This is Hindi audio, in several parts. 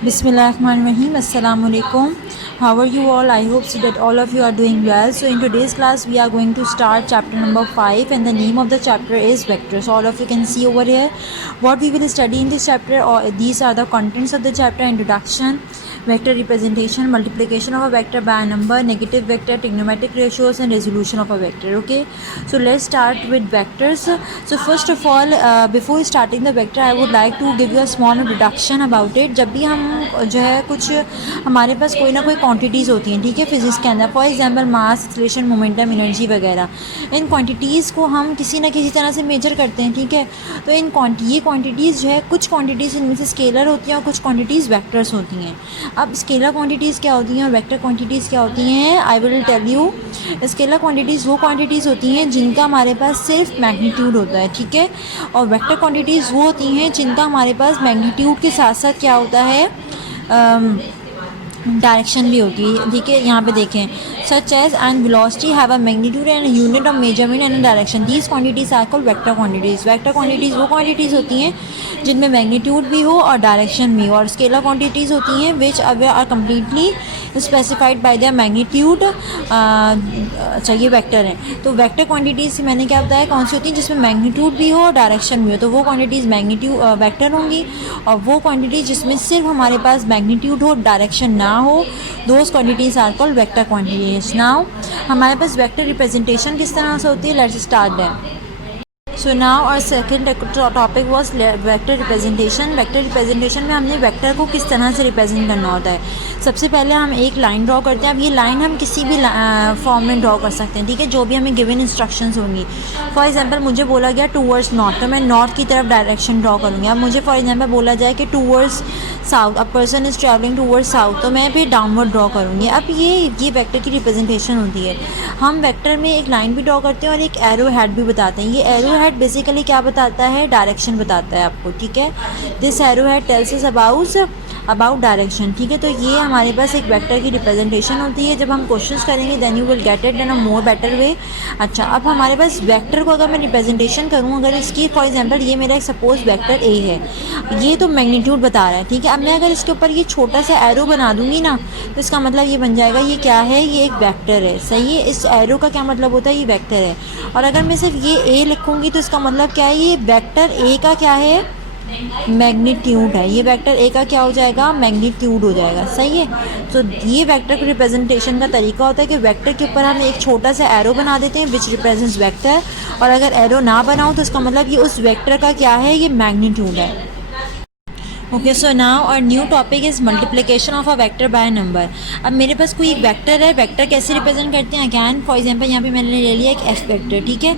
Bismillahirrahmanirrahim. Assalamu alaikum. How are you all? I hope so that all of you are doing well. So in today's class we are going to start chapter number 5 and the name of the chapter is vectors. So all of you can see over here what we will study in this chapter, or these are the contents of the chapter: introduction, vector representation, multiplication of a vector by a number, negative vector, trigonometric ratios and resolution of a vector. Okay, so let's start with vectors. So first of all, before starting the vector I would like to give you a small introduction about it. जब भी हम जो है कुछ हमारे पास कोई ना कोई क्वांटिटीज़ होती हैं, ठीक है, फिजिक्स के अंदर, for example mass, acceleration, momentum, energy वगैरह, इन क्वांटिटीज़ को हम किसी ना किसी तरह से मेजर करते हैं, ठीक है। तो ये क्वांटिटीज़ जो है, कुछ क्वांटिटीज़ इनमें से स्केलर होती हैं और कुछ क्वांटिटीज़ वेक्टर्स होती हैं। अब स्केलर क्वांटिटीज़ क्या होती हैं और वेक्टर क्वांटिटीज़ क्या होती हैं, I will tell you. Scalar quantities वो क्वांटिटीज़ होती हैं जिनका हमारे पास सिर्फ मैग्नीट्यूड होता है, ठीक है, और वेक्टर क्वांटिटीज़ वो होती हैं जिनका हमारे पास मैग्नीट्यूड के साथ साथ क्या होता है, डायरेक्शन भी होती है, ठीक है। यहाँ पे देखें, such as and velocity have a magnitude and unit of measurement and direction, these quantities are called vector quantities. Vector quantities वो क्वांटिटीज़ होती हैं जिनमें मैग्नीट्यूड भी हो और डायरेक्शन भी हो, और स्केलर क्वांटिटीज़ होती हैं which are completely specified by their magnitude. अच्छा, ये वेक्टर हैं। तो वेक्टर क्वांटिटीज़ से मैंने क्या बताया, कौन सी होती हैं जिसमें मैग्नीट्यूड भी हो और डायरेक्शन भी हो, तो वो क्वांटिटीज़ मैग्नीट्यूड वेक्टर होंगी। और वो क्वांटिटीज़ जिसमें सिर्फ हमारे पास मैग्नीट्यूड हो, डायरेक्शन ना हो, those quantities are called vector quantities. Now हमारे पास वेक्टर रिप्रेजेंटेशन किस तरह से होती है, let's start that. So now और second topic was vector representation. Vector representation में हमने वेक्टर को किस तरह से रिप्रेजेंट करना होता है। सबसे पहले हम एक लाइन ड्रॉ करते हैं। अब ये लाइन हम किसी भी फॉर्म में ड्रॉ कर सकते हैं, ठीक है, जो भी हमें गिवन इंस्ट्रक्शंस होंगी। फॉर एग्जांपल मुझे बोला गया टूवर्ड्स नॉर्थ, तो मैं नॉर्थ की तरफ डायरेक्शन ड्रॉ करूँगी। अब मुझे फॉर एग्जांपल बोला जाए कि towards south, a person is travelling towards south, तो मैं फिर डाउनवर्ड ड्रॉ करूँगी। अब ये वेक्टर की रिप्रेजेंटेशन होती है। हम वेक्टर में एक लाइन भी ड्रॉ करते हैं और एक एरो हेड भी बताते हैं। ये एरो हेड बेसिकली क्या बताता है, डायरेक्शन बताता है आपको, ठीक है। This arrow head tells us about direction, ठीक है। तो ये हमारे पास एक वेक्टर की रिप्रेजेंटेशन होती है। जब हम क्वेश्चंस करेंगे then you will get it in a more better way. अच्छा, अब हमारे पास वेक्टर को अगर मैं रिप्रेजेंटेशन करूँ, अगर इसकी फॉर एग्जांपल ये मेरा एक सपोज वेक्टर ए है, ये तो मैग्नीट्यूड बता रहा है, ठीक है। अब मैं अगर इसके ऊपर ये छोटा सा एरो बना दूंगी ना, तो इसका मतलब ये बन जाएगा, ये क्या है, ये एक वेक्टर है, सही है। इस एरो का क्या मतलब होता है, ये वेक्टर है। और अगर मैं सिर्फ ये ए लिखूँगी तो इसका मतलब क्या है, ये वेक्टर ए का क्या है, मैग्नीट्यूड है। ये वेक्टर ए का क्या हो जाएगा, मैग्नीट्यूड हो जाएगा, सही है। तो ये वेक्टर के रिप्रेजेंटेशन का तरीका होता है कि वेक्टर के ऊपर हम एक छोटा सा एरो बना देते हैं विच रिप्रेजेंट्स वेक्टर, और अगर एरो ना बनाओ तो इसका मतलब ये उस वेक्टर का क्या है, ये मैग्नीट्यूड है। ओके, सो नाउ और new topic is multiplication of a vector by a number. अब मेरे पास कोई एक वेक्टर है, वेक्टर कैसे रिप्रेजेंट करते हैं, अगैन फॉर एग्जांपल यहाँ पे मैंने ले लिया एक एफ वेक्टर, ठीक है,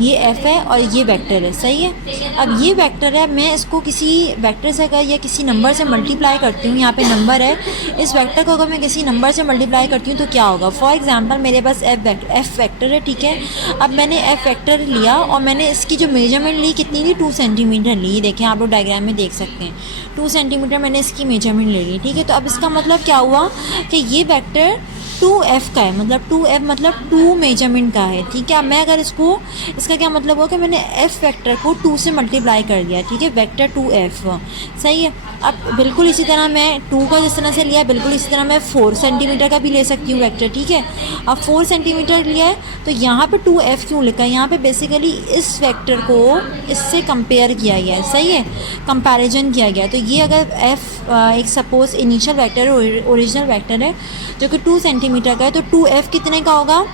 ये एफ है और ये वेक्टर है, सही है। अब ये वेक्टर है, मैं इसको किसी वेक्टर से अगर या किसी नंबर से मल्टीप्लाई करती हूँ, यहाँ पे नंबर है, इस वेक्टर को अगर मैं किसी नंबर से मल्टीप्लाई करती हूँ तो क्या होगा। फॉर एग्जाम्पल मेरे पास एफ वेक्टर है, ठीक है। अब मैंने एफ वेक्टर लिया और मैंने इसकी जो मेजरमेंट ली कितनी ली, 2 सेंटीमीटर ली। देखें आप लोग डायग्राम में देख सकते हैं, 2 सेंटीमीटर मैंने इसकी मेजरमेंट ले ली, ठीक है। तो अब इसका मतलब क्या हुआ कि ये वेक्टर 2f का है, मतलब 2f मतलब 2 मेजरमेंट का है, ठीक है। अब मैं अगर इसका क्या मतलब हुआ कि मैंने f वेक्टर को 2 से मल्टीप्लाई कर दिया, ठीक है, वेक्टर 2f, सही है। अब बिल्कुल इसी तरह मैं 2 का जिस तरह से लिया, बिल्कुल इसी तरह मैं 4 सेंटीमीटर का भी ले सकती हूँ वेक्टर, ठीक है। अब 4 सेंटीमीटर लिया है तो यहाँ पे 2f क्यों लिखा है, यहाँ पे बेसिकली इस वेक्टर को इससे कंपेयर किया गया है, सही है, कंपैरिजन किया गया है। तो ये अगर f एक suppose initial vector original vector है जो कि 2 सेंटीमीटर का है, तो 2f कितने का होगा,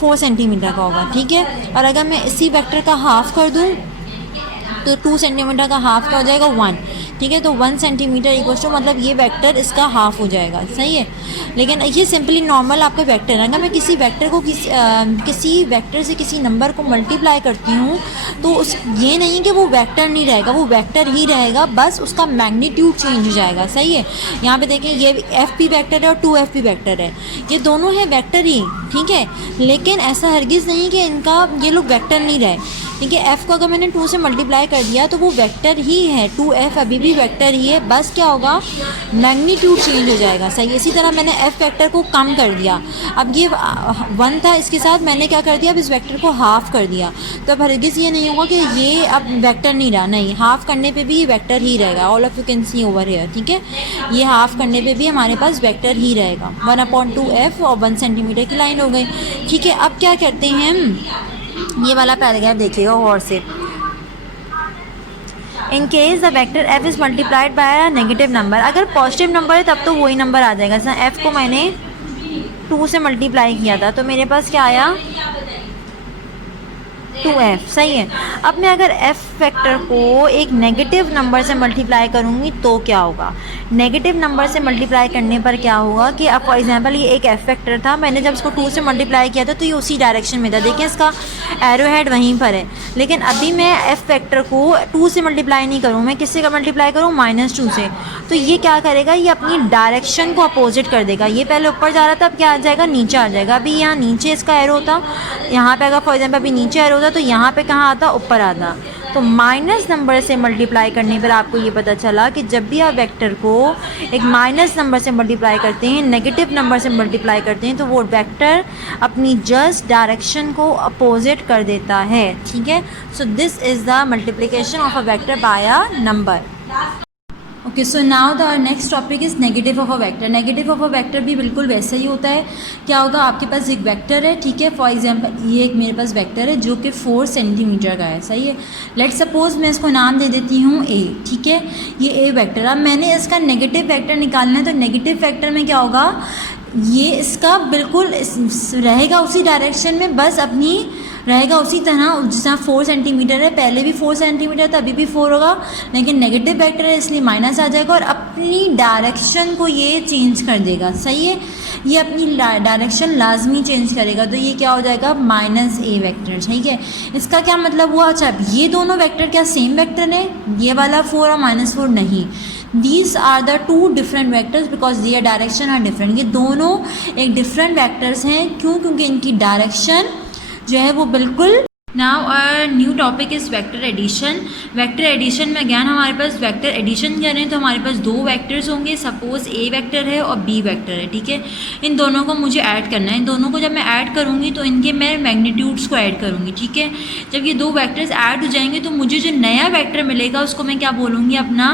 4 सेंटीमीटर का होगा, ठीक है। और अगर मैं इसी वेक्टर का हाफ कर दूँ तो 2 सेंटीमीटर का हाफ क्या हो जाएगा, 1, ठीक है। तो 1 सेंटीमीटर इक्वल्स टू, मतलब ये वेक्टर इसका हाफ हो जाएगा, सही है। लेकिन ये सिंपली नॉर्मल आपका वेक्टर है। अगर मैं किसी वेक्टर को किसी वेक्टर से किसी नंबर को मल्टीप्लाई करती हूँ तो ये नहीं कि वो वेक्टर नहीं रहेगा, वो वेक्टर ही रहेगा, बस उसका मैग्नीट्यूड चेंज हो जाएगा, सही है। यहाँ पे देखें, ये एफ भी वेक्टर है और 2f भी वेक्टर है, ये दोनों है वेक्टर ही, ठीक है। लेकिन ऐसा हरगिज़ नहीं कि इनका ये लोग वेक्टर नहीं रहे, ठीक है। एफ़ को अगर मैंने 2 से मल्टीप्लाई कर दिया तो वो वेक्टर ही है, 2f अभी भी वेक्टर ही है, बस क्या होगा, मैग्नीट्यूड चेंज हो जाएगा। सही है। इसी तरह मैंने f वेक्टर को कम कर दिया, अब ये 1 था, इसके साथ मैंने क्या कर दिया, अब इस वेक्टर को हाफ़ कर दिया, तो अब हरगिज़ ये नहीं होगा कि ये अब वेक्टर नहीं रहा, नहीं, हाफ़ करने पे भी ये वेक्टर ही रहेगा। All of you can C over here, ठीक है, ये हाफ़ करने पे भी हमारे पास वेक्टर ही रहेगा। 1/2f और 1 सेंटीमीटर की लाइन हो गई, ठीक है। अब क्या करते हैं हम, ये वाला पैराग्राफ देखिएगा और से, in case the vector f is multiplied by a negative number, अगर पॉजिटिव नंबर है तब तो वही नंबर आ जाएगा। जैसे f को मैंने 2 से मल्टीप्लाई किया था तो मेरे पास क्या आया, 2f। सही है। अब मैं अगर f फैक्टर को एक नेगेटिव नंबर से मल्टीप्लाई करूँगी तो क्या होगा, नेगेटिव नंबर से मल्टीप्लाई करने पर क्या होगा कि अब फॉर एग्जांपल ये एक f फैक्टर था, मैंने जब इसको 2 से मल्टीप्लाई किया था तो ये उसी डायरेक्शन में था, देखिए इसका एरो हेड वहीं पर है। लेकिन अभी मैं f फैक्टर को 2 से मल्टीप्लाई नहीं करूँ, मैं किससे मल्टीप्लाई करूँ, -2 से, तो ये क्या करेगा, ये अपनी डायरेक्शन को अपोजिट कर देगा। ये पहले ऊपर जा रहा था, अब क्या आ जाएगा, नीचे आ जाएगा। अभी यहाँ नीचे इसका एरो होता, यहाँ पे अगर फॉर एग्जांपल अभी नीचे एरो होता तो यहाँ पे कहाँ आता, ऊपर आता। तो माइनस नंबर से मल्टीप्लाई करने पर आपको ये पता चला कि जब भी आप वेक्टर को एक माइनस नंबर से मल्टीप्लाई करते हैं, नेगेटिव नंबर से मल्टीप्लाई करते हैं, तो वो वेक्टर अपनी जस्ट डायरेक्शन को अपोजिट कर देता है, ठीक है। सो this is the multiplication of a vector by a number. Okay, so now the next topic is negative of a vector. Negative of a vector भी बिल्कुल वैसा ही होता है। क्या होगा, आपके पास एक वेक्टर है, ठीक है, फॉर एग्जांपल ये एक मेरे पास वेक्टर है जो कि 4 सेंटीमीटर का है, सही है। लेट सपोज मैं इसको नाम दे देती हूँ a, ठीक है, ये a वेक्टर। अब मैंने इसका नेगेटिव वेक्टर निकालना है, तो नेगेटिव वेक्टर में क्या होगा, ये इसका बिल्कुल रहेगा उसी डायरेक्शन में, बस अपनी रहेगा उसी तरह, जैसा 4 सेंटीमीटर है, पहले भी 4 सेंटीमीटर था, अभी भी 4 होगा, लेकिन नेगेटिव वेक्टर है इसलिए माइनस आ जाएगा और अपनी डायरेक्शन को ये चेंज कर देगा, सही है। ये अपनी डायरेक्शन लाजमी चेंज करेगा, तो ये क्या हो जाएगा, -a वेक्टर, ठीक है। इसका क्या मतलब हुआ, अच्छा ये दोनों वेक्टर क्या सेम वेक्टर है, ये वाला 4 और -4 नहीं, these are the 2 different vectors because their direction are different. ये दोनों एक डिफरेंट वेक्टर्स हैं, क्यों, क्योंकि इनकी डायरेक्शन जो है वो बिल्कुल। Now our new topic is vector addition. Vector addition में अगैन हमारे पास वेक्टर एडिशन करें तो हमारे पास 2 वेक्टर्स होंगे, सपोज a वेक्टर है और b वेक्टर है, ठीक है। इन दोनों को मुझे ऐड करना है, इन दोनों को जब मैं ऐड करूँगी तो इनके मैं मैग्नीट्यूड्स को ऐड करूँगी, ठीक है। जब ये 2 वेक्टर्स ऐड हो जाएंगे तो मुझे जो नया वेक्टर मिलेगा उसको मैं क्या बोलूँगी, अपना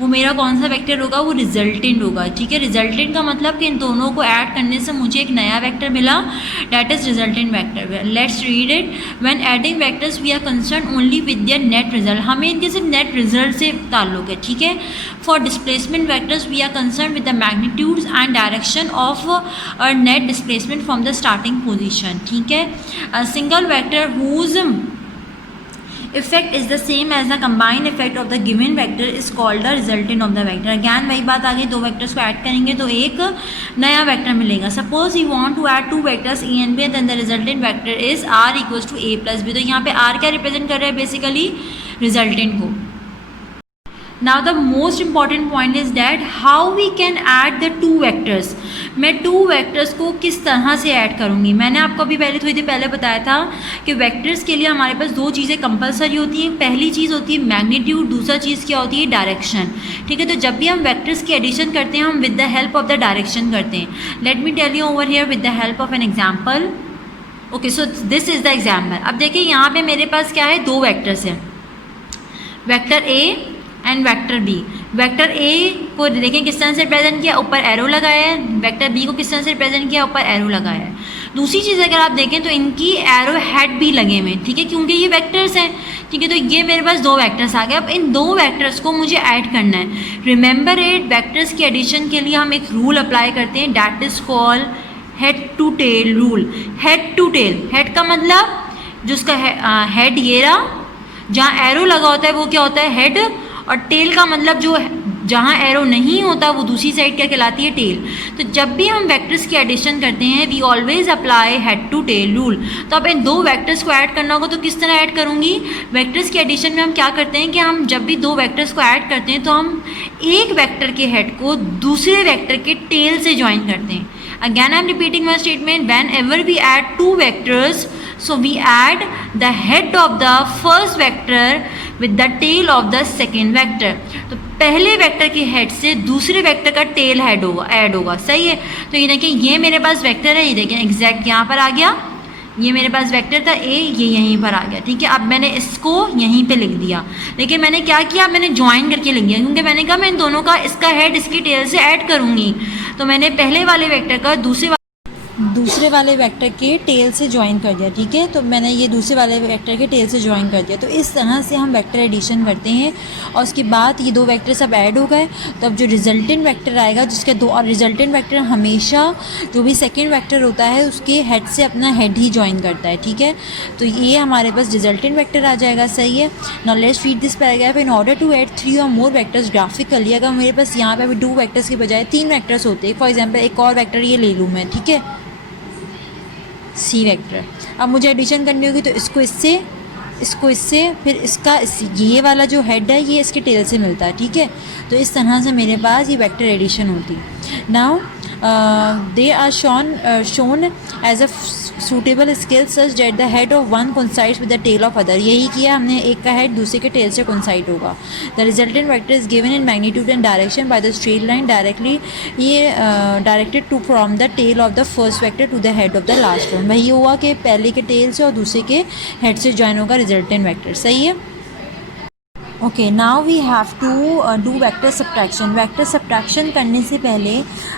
वो मेरा कौन सा वेक्टर होगा, वो रिजल्टेंट होगा, ठीक है। रिजल्टेंट का मतलब कि इन दोनों को ऐड करने से मुझे एक नया वेक्टर मिला, that is resultant vector. Let's read it. When adding vectors we are concern only with their net result, हमें इनके सिर्फ नेट रिजल्ट से ताल्लुक है, ठीक है। For displacement vectors we are concern with the magnitudes and direction of net displacement from the starting position, ठीक है। Single vector whose effect is the same as the combined effect of the given vector is called the resultant of the vector. Again वही बात आ गई, 2 वेक्टर्स को ऐड करेंगे तो एक नया वेक्टर मिलेगा। Suppose you want to add 2 vectors A and B, then the resultant vector is r equals to a plus b। तो यहाँ पे r क्या रिप्रेजेंट कर रहा है, बेसिकली रिजल्टेंट को। Now the most important point is that how we can add the 2 vectors। मैं 2 वेक्टर्स को किस तरह से ऐड करूँगी, मैंने आपको अभी पहले थोड़ी देर पहले बताया था कि वेक्टर्स के लिए हमारे पास 2 चीज़ें कंपलसरी होती हैं। पहली चीज़ होती है मैग्नीट्यूड, दूसरा चीज़ क्या होती है, डायरेक्शन, ठीक है। तो जब भी हम वेक्टर्स की एडिशन करते हैं हम with the help of the direction करते हैं। Let me tell you over here with the help of an example. Okay, so this is the example. अब देखिए यहाँ पे मेरे पास क्या है, 2 वेक्टर्स हैं, vector A and vector B. Vector A को देखें किस तरह से रिप्रेजेंट किया, ऊपर एरो लगाया है। वेक्टर बी को किस तरह से रिप्रेजेंट किया, ऊपर एरो लगाया है। दूसरी चीज़ अगर आप देखें तो इनकी एरो हेड भी लगे हुए, ठीक है, क्योंकि ये वेक्टर्स हैं, ठीक है। तो ये मेरे पास 2 वेक्टर्स आ गए। अब इन 2 वेक्टर्स को मुझे ऐड करना है। रिमेंबर इट, वेक्टर्स की एडिशन के लिए हम एक रूल अप्लाई करते हैं, that is called head to tail rule. Head to tail, head का मतलब जो उसका हेड ये रहा, जहाँ एरो लगा होता है वो क्या होता है, हेड, और टेल का मतलब जो जहाँ एरो नहीं होता वो दूसरी साइड क्या कहलाती है, टेल। तो जब भी हम वेक्टर्स की एडिशन करते हैं we always apply head to tail rule. तो अब इन 2 वेक्टर्स को ऐड करना होगा तो किस तरह ऐड करूँगी, वेक्टर्स की एडिशन में हम क्या करते हैं कि हम जब भी 2 वेक्टर्स को ऐड करते हैं तो हम एक वेक्टर के हेड को दूसरे वेक्टर के टेल से ज्वाइन करते हैं। Again, I'm repeating my statement. Whenever we add two vectors, so we add the head of the first vector with the tail of the second vector. तो पहले वेक्टर के हेड से दूसरे वेक्टर का टेल हेड होगा, ऐड होगा, सही है। तो ये देखिए, ये मेरे पास वेक्टर है, ये देखिए एग्जैक्ट यहाँ पर आ गया, ये मेरे पास वेक्टर था ए, ये यहीं पर आ गया, ठीक है। अब मैंने इसको यहीं पे लिख दिया, लेकिन मैंने क्या किया, मैंने ज्वाइन करके लिख दिया, क्योंकि मैंने कहा मैं इन दोनों का, इसका हेड इसकी टेल से ऐड करूँगी। तो मैंने पहले वाले वेक्टर का दूसरे वाले वेक्टर के टेल से ज्वाइन कर दिया, ठीक है। तो मैंने ये दूसरे वाले वेक्टर के टेल से ज्वाइन कर दिया। तो इस तरह से हम वेक्टर एडिशन करते हैं, और उसके बाद ये दो वेक्टर सब ऐड हो गए। तो अब जो रिजल्टेंट वेक्टर आएगा, जिसके दो, और रिजल्टेंट वेक्टर हमेशा जो भी सेकेंड वेक्टर होता है उसके हेड से अपना हेड ही ज्वाइन करता है, ठीक है। तो ये हमारे पास रिजल्टेंट वेक्टर आ जाएगा, सही है। Now let's read this paragraph. In order to add 3 और मोर वेक्टर्स ग्राफिकली, अगर मेरे पास यहाँ पे अभी 2 वेक्टर्स के बजाय 3 वेक्टर्स होते हैं, फॉर एग्जाम्पल एक और वेक्टर ये ले लूँ मैं, ठीक है, सी वेक्टर। अब मुझे एडिशन करनी होगी, तो इसको इससे फिर इसका ये वाला जो हेड है ये इसके टेल से मिलता है, ठीक है। तो इस तरह से मेरे पास ये वेक्टर एडिशन होती है। Now they are shown as a suitable scale such that the head of one coincides with the tail of other. यही किया हमने, एक का हेड दूसरे के टेल से कोइंसाइड होगा। The resultant vector is given in magnitude and direction by the straight line directly, ये directed to from the tail of the first vector to the head of the last one. वही हुआ कि पहले के टेल से और दूसरे के हेड से ज्वाइन होगा रिजल्टेंट वेक्टर, सही है। Okay, now we have to do vector subtraction. Vector subtraction करने से पहले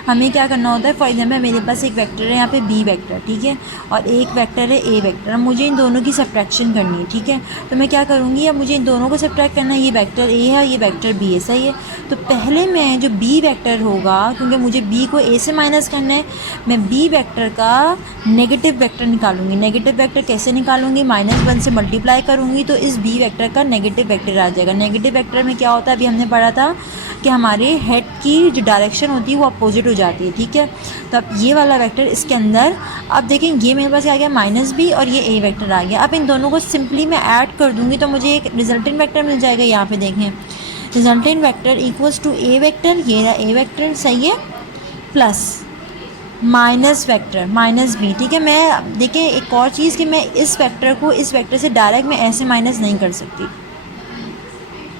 हमें क्या करना होता है, फॉर एग्जाम्पल मेरे पास एक वेक्टर है यहाँ पे बी वेक्टर, ठीक है, और एक वेक्टर है ए वेक्टर। अब मुझे इन दोनों की सब्ट्रैक्शन करनी है, ठीक है। तो मैं क्या करूँगी, अब मुझे इन दोनों को सब्ट्रैक्ट करना है, ये वेक्टर ए है, ये वेक्टर बी है, सही है। तो पहले मैं जो बी वेक्टर होगा, क्योंकि मुझे बी को ए से माइनस करना है, मैं बी वेक्टर का नेगेटिव वेक्टर निकालूंगी। नेगेटिव वेक्टर कैसे निकालूंगी, -1 से मल्टीप्लाई करूँगी, तो इस बी वेक्टर का नेगेटिव वेक्टर आ जाएगा। नेगेटिव वेक्टर में क्या होता है, अभी हमने पढ़ा था कि हमारे हेड की जो डायरेक्शन होती है वो अपोजिट हो जाती है, ठीक है। तो अब ये वाला वेक्टर इसके अंदर, अब देखें ये मेरे पास आ गया -b और ये a वेक्टर आ गया। अब इन दोनों को सिंपली मैं ऐड कर दूंगी तो मुझे एक रिजल्टेंट वेक्टर मिल जाएगा। यहाँ पे देखें, resultant vector equals to a vector, ये रहा a वेक्टर, सही है, प्लस माइनस वेक्टर -b, ठीक है। मैं देखें एक और चीज़ कि मैं इस वेक्टर को इस वेक्टर से डायरेक्ट मैं ऐसे माइनस नहीं कर सकती,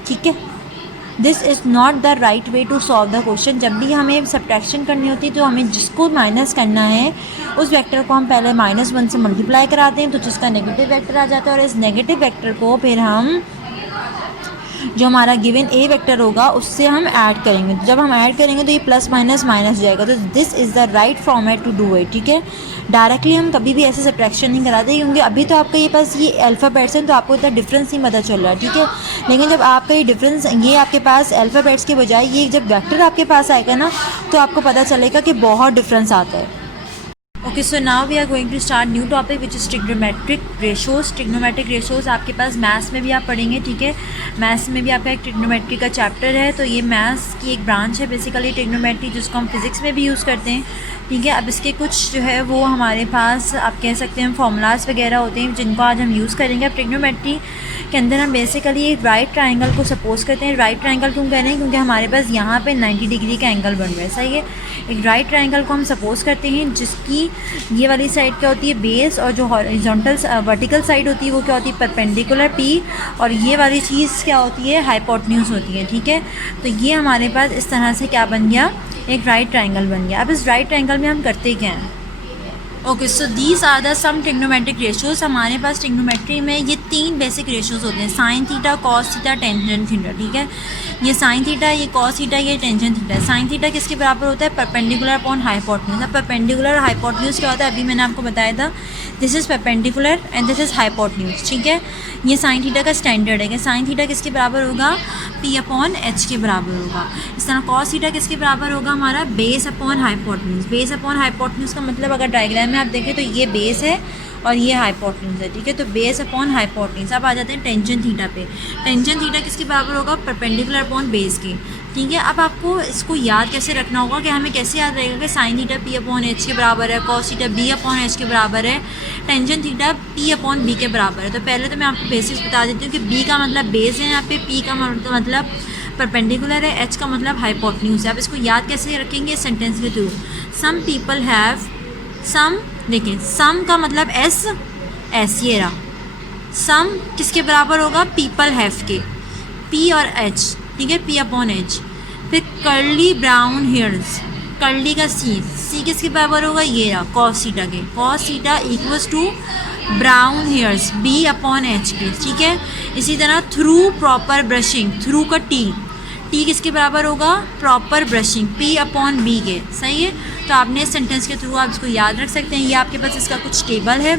ठीक है। This is not the right way to solve the question. जब भी हमें सब्ट्रैक्शन करनी होती है तो हमें जिसको माइनस करना है उस वेक्टर को हम पहले -1 से मल्टीप्लाई कराते हैं, तो जिसका नेगेटिव वेक्टर आ जाता है, और इस नेगेटिव वेक्टर को फिर हम जो हमारा गिवन ए वेक्टर होगा उससे हम ऐड करेंगे। जब हम ऐड करेंगे तो ये प्लस माइनस माइनस जाएगा। तो this is the right format to do it, ठीक है। डायरेक्टली हम कभी भी ऐसे सब्ट्रैक्शन नहीं कराते, क्योंकि अभी तो आपका ये पास ये अल्फ़ाबेट्स हैं तो आपको इतना डिफरेंस नहीं पता चल रहा है, ठीक है। लेकिन जब आपका ये डिफरेंस, ये आपके पास अल्फ़ाबेट्स के बजाय ये जब वेक्टर आपके पास आएगा ना, तो आपको पता चलेगा कि बहुत डिफरेंस आता है। Okay, so now we are going to start new topic which is trigonometric ratios. Trigonometric ratios आपके पास मैथ्स में भी आप पढ़ेंगे, ठीक है। मैथ्स में भी आपका एक ट्रिग्नोमेट्री का चैप्टर है, तो ये मैथ्स की एक ब्रांच है बेसिकली ट्रिग्नोमेट्री, जिसको हम फिज़िक्स में भी यूज़ करते हैं, ठीक है। अब इसके कुछ जो है वो हमारे पास आप कह सकते हैं फॉर्मूलाज वगैरह होते हैं जिनको आज हम यूज़ करेंगे। अब ट्रिग्नोमेट्री के अंदर हम बेसिकली एक राइट ट्रायंगल को सपोज करते हैं। राइट ट्रायंगल क्यों कह रहे हैं, क्योंकि हमारे पास यहाँ पे 90 डिग्री का एंगल बन रहा है, सही है। एक राइट ट्रायंगल को हम सपोज करते हैं जिसकी ये वाली साइड क्या होती है, बेस, और जो हॉरिजॉन्टल वर्टिकल साइड होती है वो क्या होती है, परपेंडिकुलर P, और ये वाली चीज़ क्या होती है, हाइपोटेन्यूज होती है, ठीक है। तो ये हमारे पास इस तरह से क्या बन गया, एक राइट ट्रायंगल बन गया। अब इस राइट ट्रायंगल में हम करते क्या हैं, okay, so these are the some trigonometric ratios. हमारे पास ट्रिग्नोमेट्री में ये 3 बेसिक रेशियोज़ होते हैं, sine theta, cos theta, tangent theta, ठीक है। ये साइन थीटा, ये कॉस थीटा, ये टेंजेंट थीटा। साइन थीटा किसके बराबर होता है, परपेंडिकुलर अपॉन हाइपोटेन्यूज। अब परपेंडिकुलर हाइपोटेन्यूज क्या होता है, अभी मैंने आपको बताया था, this is perpendicular and this is hypotenuse, ठीक है। ये साइन थीटा का स्टैंडर्ड है कि साइन थीटा किसके बराबर होगा, P अपॉन H के बराबर होगा। इस तरह कॉस थीटा किसके बराबर होगा, हमारा base upon hypotenuse. Base upon hypotenuse का मतलब अगर डायग्राम में आप देखें तो ये बेस है और ये हाइपोटेन्यूज है, ठीक है। तो बेस अपॉन हाइपोटेन्यूज। अब आ जाते हैं टेंजेंट थीटा पे। टेंजेंट थीटा किसके बराबर होगा, परपेंडिकुलर अपॉन बेस की, ठीक है। अब आपको इसको याद कैसे रखना होगा, कि हमें कैसे याद रहेगा कि sine theta P upon H के बराबर है, cos theta B upon H के बराबर है, tangent theta P upon B के बराबर है। तो पहले तो मैं आपको बेसिक्स बता देती हूँ कि B का मतलब बेस है यहाँ पे, P का मतलब परपेंडिकुलर है, एच का मतलब हाइपोटेन्यूज है। आप इसको याद कैसे रखेंगे सेंटेंस के थ्रू, सम पीपल हैव, सम देखिए सम का मतलब एस, एस ये रहा, सम किसके बराबर होगा, पीपल हैव के, पी और एच, ठीक है, पी अपॉन एच। फिर कर्ली ब्राउन हेयर्स, कर्ली का सी, सी किसके बराबर होगा, ये रहा कॉस थीटा के, cos theta equals to brown hairs B upon H के, ठीक है। इसी तरह थ्रू प्रॉपर ब्रशिंग, थ्रू का टी, टी किसके बराबर होगा, proper brushing P upon B के, सही है। तो आपने इस सेंटेंस के थ्रू आप इसको याद रख सकते हैं। ये आपके पास इसका कुछ टेबल है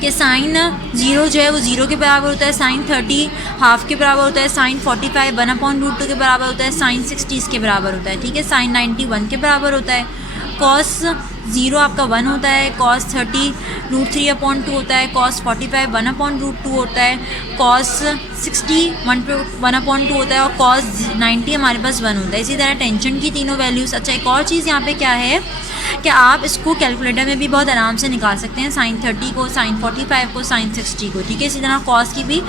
कि साइन 0 जो है वो 0 के बराबर होता है, साइन 30 हाफ के बराबर होता है, साइन 45 1/√2 के बराबर होता है, साइन 60 इसके बराबर होता है, ठीक है, साइन 90 1 के बराबर होता है, कॉस 0 आपका 1 होता है, कॉस 30 √3/2 होता है, कॉस 45 1/√2 होता है, कॉस 60 1/2 होता है, और कॉस 90 हमारे पास 1 होता है। इसी तरह टेंशन की तीनों वैल्यूज़। अच्छा एक और चीज़ यहाँ पे क्या है कि आप इसको कैलकुलेटर में भी बहुत आराम से निकाल सकते हैं, साइन 30 को, साइन 45 को, साइन 60 को, ठीक है। इसी तरह कॉस की भी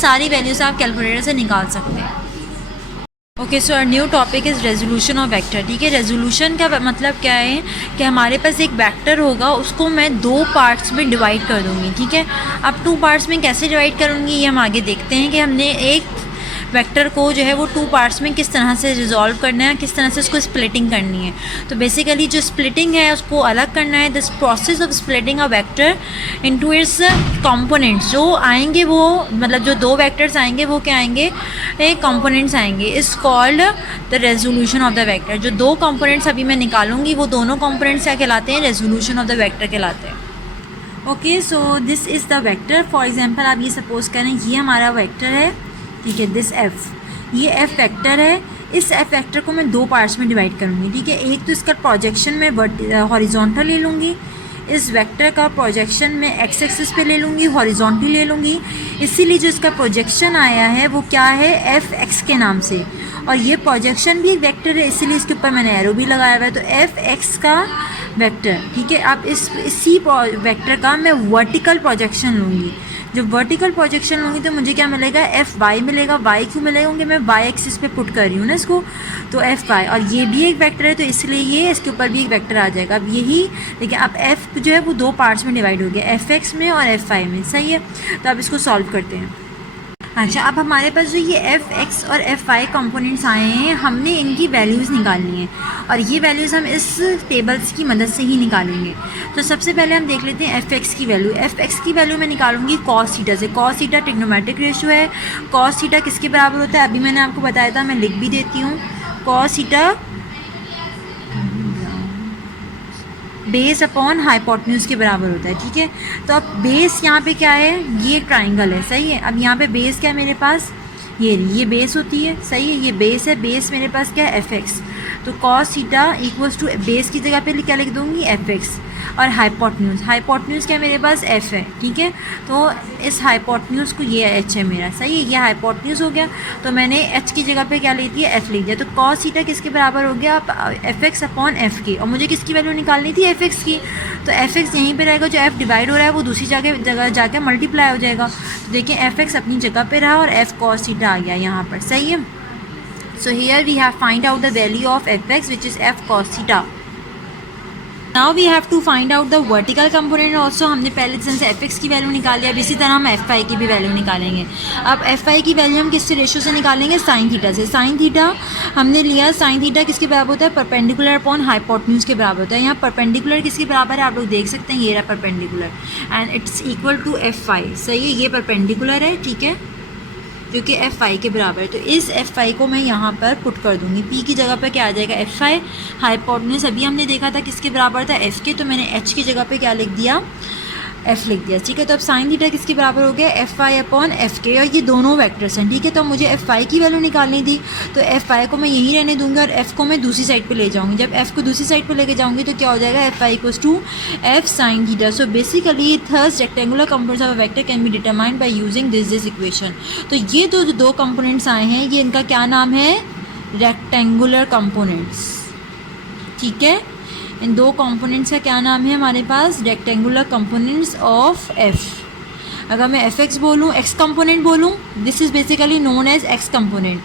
सारी वैल्यूज़ आप कैलकुलेटर से निकाल सकते हैं। Okay so our new topic is resolution of vector, ठीक है। रेजोल्यूशन का मतलब क्या है कि हमारे पास एक वेक्टर होगा, उसको मैं 2 पार्ट्स में डिवाइड कर दूँगी, ठीक है। अब 2 पार्ट्स में कैसे डिवाइड करूँगी ये हम आगे देखते हैं कि हमने एक वेक्टर को जो है वो 2 पार्ट्स में किस तरह से रिजॉल्व करना है, किस तरह से उसको स्प्लिटिंग करनी है। तो बेसिकली जो स्प्लिटिंग है उसको अलग करना है। This process of splitting a vector into its components, जो आएंगे वो मतलब जो 2 वेक्टर्स आएंगे वो क्या आएंगे, कंपोनेंट्स आएंगे, is called the resolution of the vector. जो 2 कंपोनेंट्स अभी मैं निकालूंगी वो दोनों कंपोनेंट्स क्या कहलाते हैं, रेजोल्यूशन ऑफ द वेक्टर कहलाते हैं। Okay so this is the vector. For example आप ये सपोज करें ये हमारा वेक्टर है, ठीक है, दिस एफ, ये एफ वेक्टर है। इस एफ वेक्टर को मैं 2 पार्ट्स में डिवाइड करूँगी, ठीक है। एक तो इसका प्रोजेक्शन मैं हॉरिजॉन्टल ले लूँगी, इस वेक्टर का प्रोजेक्शन मैं एक्स एक्सिस पे ले लूँगी, हॉरिजॉन्टल ले लूँगी। इसीलिए जो इसका प्रोजेक्शन आया है वो क्या है, एफ एक्स के नाम से, और ये प्रोजेक्शन भी एक वेक्टर है, इसीलिए इसके ऊपर मैंने एरो भी लगाया हुआ है। तो एफ एक्स का वेक्टर, ठीक है। अब इसी वेक्टर का मैं वर्टिकल प्रोजेक्शन लूँगी। जब वर्टिकल प्रोजेक्शन लूँगी तो मुझे क्या मिलेगा, एफ वाई मिलेगा। वाई क्यों मिलेगा, क्योंकि मैं वाई एक्सिस पे पुट कर रही हूँ ना इसको, तो एफ वाई, और ये भी एक वेक्टर है तो इसलिए ये इसके ऊपर भी एक वेक्टर आ जाएगा। अब यही देखिए, अब एफ जो है वो 2 पार्ट्स में डिवाइड हो गया, एफ एक्स में और एफ वाई में, सही है। तो अब इसको सॉल्व करते हैं। अच्छा अब हमारे पास जो ये एफ एक्स और एफ वाई कंपोनेंट्स आए हैं, हमने इनकी वैल्यूज़ निकालनी है, और ये वैल्यूज़ हम इस टेबल्स की मदद से ही निकालेंगे। तो सबसे पहले हम देख लेते हैं एफ एक्स की वैल्यू। एफ एक्स की वैल्यू मैं निकालूंगी कॉस थीटा से। कॉस थीटा ट्रिग्नोमेट्रिक रेशियो है। कॉस थीटा किसके बराबर होता है, अभी मैंने आपको बताया था, मैं लिख भी देती हूँ। Cos theta base upon hypotenuse के बराबर होता है, ठीक है। तो अब बेस यहाँ पे क्या है, ये ट्राइंगल है, सही है। अब यहाँ पे बेस क्या है मेरे पास, ये बेस होती है, सही है, ये बेस है। बेस मेरे पास क्या है, एफ एक्स। तो cos theta equals to base की जगह पे क्या लिख दूँगी, एफ एक्स, और हाइपोटेन्यूज, हाइपोटेन्यूज क्या मेरे पास, एफ है, ठीक है। तो इस हाइपोटेन्यूज को, ये एच है मेरा, सही है, ये हाइपोटेन्यूज हो गया। तो मैंने एच की जगह पे क्या लिख दिया, एफ लिख दिया। तो कॉस थीटा किसके बराबर हो गया, एफ एक्स अपॉन एफ की, और मुझे किसकी वैल्यू निकालनी थी, एफ एक्स की। तो एफ एक्स यहीं पर रहेगा, जो एफ डिवाइड हो रहा है वो दूसरी जगह जाके मल्टीप्लाई हो जाएगा। तो देखिए एफ एक्स अपनी जगह पे रहा और एफ कॉस थीटा आ गया यहाँ पर, सही है। So here we have find out the value of fx which is f cos theta. Now we have to find out the vertical component also. हमने पहले से fx की वैल्यू निकाली, अब इसी तरह हम fy की भी वैल्यू निकालेंगे। अब fy की वैल्यू हम किससे रेशो से निकालेंगे, साइन थीटा से। साइन थीटा हमने लिया, साइन थीटा किसके बराबर होता है, परपेंडिकुलर अपॉन हाइपोटेन्यूज के बराबर होता है। यहाँ परपेंडिकुलर किसके बराबर है, आप लोग देख सकते हैं, ये रहा perpendicular, and it's equal to fy, सही है, ये परपेंडिकुलर है, ठीक है, जो कि एफ आई के बराबर है। तो इस एफ आई को मैं यहाँ पर पुट कर दूँगी, पी की जगह पर क्या आ जाएगा, एफ आई। हाइपोटेन्यूज अभी हमने देखा था किसके बराबर था, एफ के, तो मैंने एच की जगह पे क्या लिख दिया, एफ लिख दिया, ठीक है। तो अब साइन थीटा किसके बराबर हो गया, एफ आई अपॉन एफ के, और ये दोनों वेक्टर्स हैं, ठीक है। तो मुझे एफ आई की वैल्यू निकालनी थी, तो एफ आई को मैं यहीं रहने दूंगी और एफ को मैं दूसरी साइड पे ले जाऊंगी। जब एफ को दूसरी साइड पे लेके जाऊंगी तो क्या हो जाएगा, F Y equals to F sine theta. So basically thus rectangular components of a vector can be determined by using this equation. तो ये दो कंपोनेंट्स आए हैं, ये इनका क्या नाम है, रेक्टेंगुलर कंपोनेंट्स, ठीक है। इन 2 कंपोनेंट्स का क्या नाम है हमारे पास, रेक्टेंगुलर कंपोनेंट्स ऑफ एफ। अगर मैं एफ एक्स बोलूँ, एक्स कंपोनेंट बोलूँ, this is basically known as X component,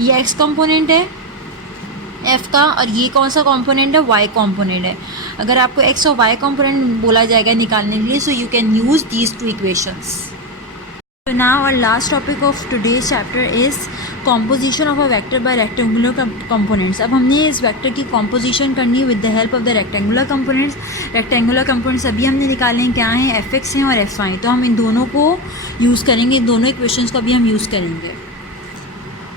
ये x कंपोनेंट है f का, और ये कौन सा कंपोनेंट है, y कंपोनेंट है। अगर आपको x और y कंपोनेंट बोला जाएगा निकालने के लिए, so you can use these two equations. So now our last topic of today's chapter is composition of a vector by rectangular components। अब हमने इस वेक्टर की composition करनी है with the help of the rectangular components। rectangular components अभी हमने निकाले हैं, क्या हैं, fx हैं और fy। तो हम इन दोनों को यूज़ करेंगे, इन दोनों इक्वेशंस को अभी हम यूज़ करेंगे।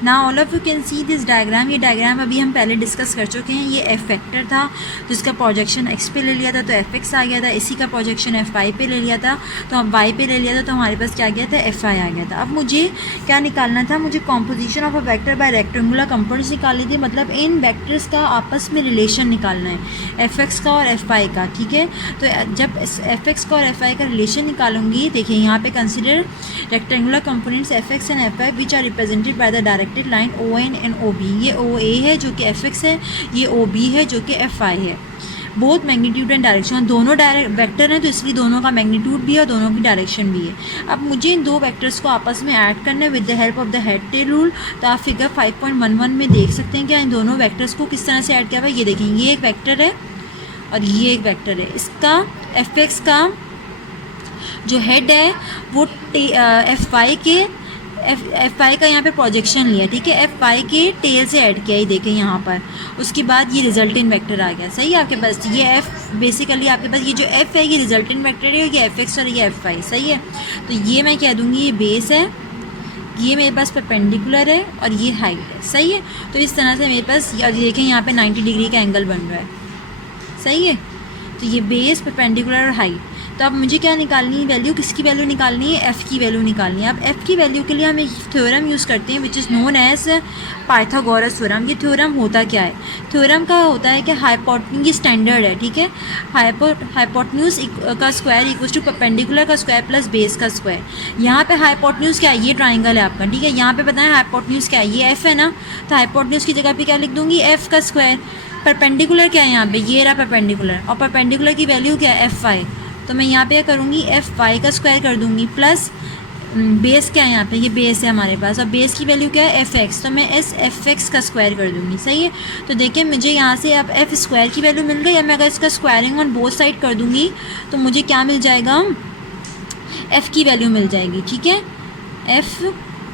ना all of you can see this diagram. ये डायग्राम अभी हम पहले डिस्कस कर चुके हैं। ये एफ वेक्टर था, तो इसका प्रोजेक्शन एक्स पे ले लिया था तो एफ एक्स आ गया था। इसी का प्रोजेक्शन एफ वाई पे ले लिया था तो हम वाई पे ले लिया था, तो हमारे पास क्या आ गया था, एफ आई आ गया था। अब मुझे क्या निकालना था, मुझे composition of a vector by rectangular components निकालनी थी। मतलब इन वेक्टर्स का आपस में रिलेशन निकालना है, एफ एक्स का और एफ वाई का। ठीक है, तो जब एफ एक्स का और एफ वाई का रिलेशन निकालूंगी, देखिए यहाँ पे consider rectangular components F X and F Y which are represented by the directed line O N and O B. ये ओ ए है जो कि एफ एक्स है, ये ओ बी है जो कि एफ आई है। बोथ मैग्नीट्यूड एंड डायरेक्शन, दोनों वेक्टर हैं तो इसलिए दोनों का मैग्नीट्यूड भी है और दोनों की डायरेक्शन भी है। अब मुझे इन दो वेक्टर्स को आपस में ऐड करना है with the help of the head tail rule. तो आप फिगर 5.11 में देख सकते हैं कि इन दोनों वेक्टर्स को किस तरह से ऐड किया हुआ है। ये देखें, ये एक वेक्टर है और ये एक वेक्टर है। इसका एफ एक्स का जो हेड है वो एफ वाई के एफ वाई का यहाँ पे प्रोजेक्शन लिया, ठीक है, एफ वाई के टेल से ऐड किया, ही देखें यहाँ पर। उसके बाद ये रिजल्टेंट वेक्टर आ गया, सही है आपके पास। ये एफ बेसिकली आपके पास ये जो एफ है ये रिजल्टेंट वेक्टर है, ये एफ एक्स और ये एफ वाई, सही है। तो ये मैं कह दूँगी ये बेस है, ये मेरे पास परपेंडिकुलर है और ये हाइट है, सही है। तो इस तरह से मेरे पास देखें यहाँ पे 90 डिग्री का एंगल बन रहा है, सही है। तो ये बेस, परपेंडिकुलर और हाइट। तो अब मुझे क्या निकालनी है, वैल्यू, किसकी वैल्यू निकालनी है, एफ़ की वैल्यू निकालनी है। अब एफ़ की वैल्यू के लिए हम एक थ्योरम यूज़ करते हैं which is known as Pythagoras theorem. ये थ्योरम होता क्या है, थ्योरम का होता है कि हाइपोटेन्यूज स्टैंडर्ड है, ठीक है, हाइपोटेन्यूज का स्क्वायर इक्वल्स टू परपेंडिकुलर का स्क्वायर प्लस बेस का स्क्वायर। यहाँ पे हाइपोटेन्यूज क्या है, ये ट्राइंगल है आपका, ठीक है। यहाँ पे बताएं हाइपोटेन्यूज क्या है, ये एफ़ है ना, तो हाइपोटेन्यूज की जगह पे क्या लिख दूँगी, एफ़ का स्क्वायर। परपेंडिकुलर क्या है यहाँ पे, ये रहा परपेंडिकुलर, और परपेंडिकुलर की वैल्यू क्या है, एफ वाई। तो मैं यहाँ पे क्या करूँगी, एफ वाई का स्क्वायर कर दूँगी प्लस बेस क्या है यहाँ पे, ये बेस है हमारे पास, और बेस की वैल्यू क्या है, एफ एक्स, तो मैं एफ एक्स का स्क्वायर कर दूँगी, सही है। तो देखिए मुझे यहाँ से अब एफ स्क्वायर की वैल्यू मिल गई। या मैं अगर इसका स्क्वायरिंग ऑन बोथ साइड कर दूँगी तो मुझे क्या मिल जाएगा, एफ़ की वैल्यू मिल जाएगी, ठीक है। एफ़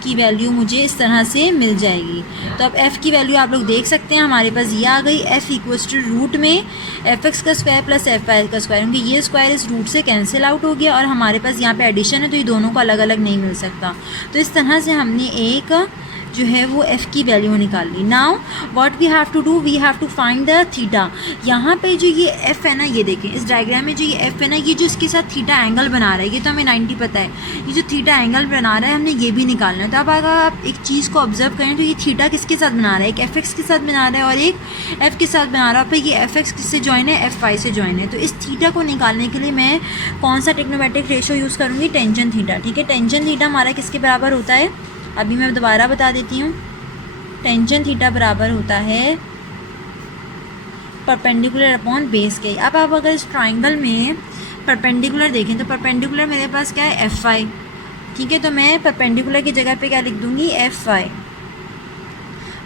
की वैल्यू मुझे इस तरह से मिल जाएगी। तो अब f की वैल्यू आप लोग देख सकते हैं, हमारे पास ये आ गई, f इक्वल्स टू रूट में एफ एक्स का स्क्वायर प्लस एफ वाई का स्क्वायर, क्योंकि ये स्क्वायर इस रूट से कैंसिल आउट हो गया और हमारे पास यहाँ पे एडिशन है तो ये दोनों को अलग अलग नहीं मिल सकता। तो इस तरह से हमने एक जो है वो f की वैल्यू निकाल ली। Now what we have to do, we have to find the theta. यहाँ पे जो ये f है ना, ये देखें इस डायग्राम में जो ये f है ना, ये जो इसके साथ थीटा एंगल बना रहा है, ये तो हमें 90 पता है, ये जो थीटा एंगल बना रहा है हमने ये भी निकालना है। तो अब अगर आप एक चीज़ को ऑब्जर्व करें तो ये थीटा किसके साथ बना रहा है, एक एफ एक्स के साथ बना रहा है और एक f के साथ बना रहा है। फिर ये एफ एक्स किससे जॉइन है, एफ वाई से जॉइन है। तो इस थीटा को निकालने के लिए मैं कौन सा टेक्नोमेट्रिक रेशो यूज़ करूँगी, टेंजन थीटा, ठीक है। टेंजन थीटा हमारा किसके बराबर होता है, अभी मैं दोबारा बता देती हूँ। टेंजन थीटा बराबर होता है परपेंडिकुलर अपॉन बेस के। अब आप अगर इस ट्राइंगल में परपेंडिकुलर देखें तो परपेंडिकुलर मेरे पास क्या है, एफ आई, ठीक है। तो मैं परपेंडिकुलर की जगह पे क्या लिख दूँगी, एफ आई,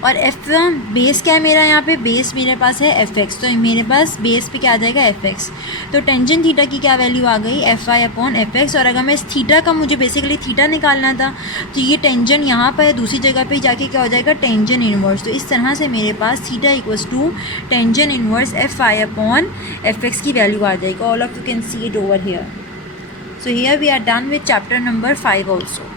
और एफ बेस क्या है मेरा, यहाँ पे बेस मेरे पास है एफ एक्स, तो मेरे पास बेस पे क्या आ जाएगा, एफ एक्स। तो टेंजन थीटा की क्या वैल्यू आ गई, F i upon f X. और अगर मैं इस थीटा का, मुझे बेसिकली थीटा निकालना था, तो ये टेंजन यहाँ पर दूसरी जगह पे जाके क्या हो जाएगा, टेंजन इनवर्स। तो इस तरह से मेरे पास theta equals to tangent inverse f i upon f x की वैल्यू आ जाएगी। All of you can see it over here. So here we are done with chapter number 5 also.